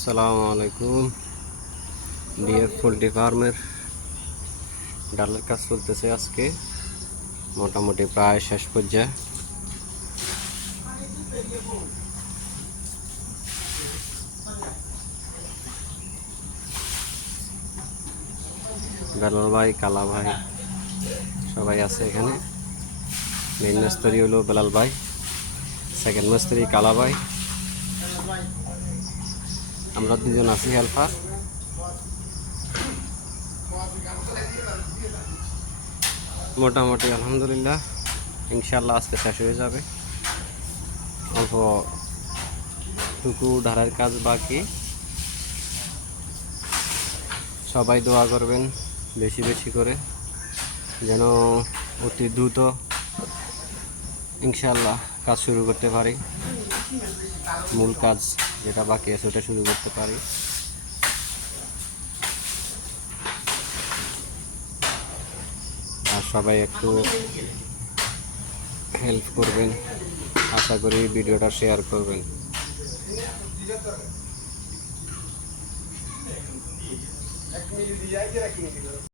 আসসালামু আলাইকুম। DF poultry ফার্মের ডালের কাজ চলতেছে আজকে, মোটামুটি প্রায় শেষ পর্যায়ে। বেলাল ভাই, কালা ভাই সবাই আছে এখানে। মেইন মিস্ত্রি হলো বেলাল ভাই, সেকেন্ড মিস্ত্রি কালা ভাই, আমরা দুজন আছি হেল্পার। মোটামুটি আলহামদুলিল্লাহ, ইনশাল্লাহ আজকে শেষ হয়ে যাবে। অল্প টুকু ধারের কাজ বাকি। সবাই দোয়া করবেন বেশি বেশি করে, যেন অতি দ্রুত ইনশাল্লাহ কাজ শুরু করতে পারি। মূল কাজ যেটা বাকি আছে ওটা শুরু করতে পারি। আর সবাই একটু হেল্প করবেন, আশা করি ভিডিওটা শেয়ার করবেন।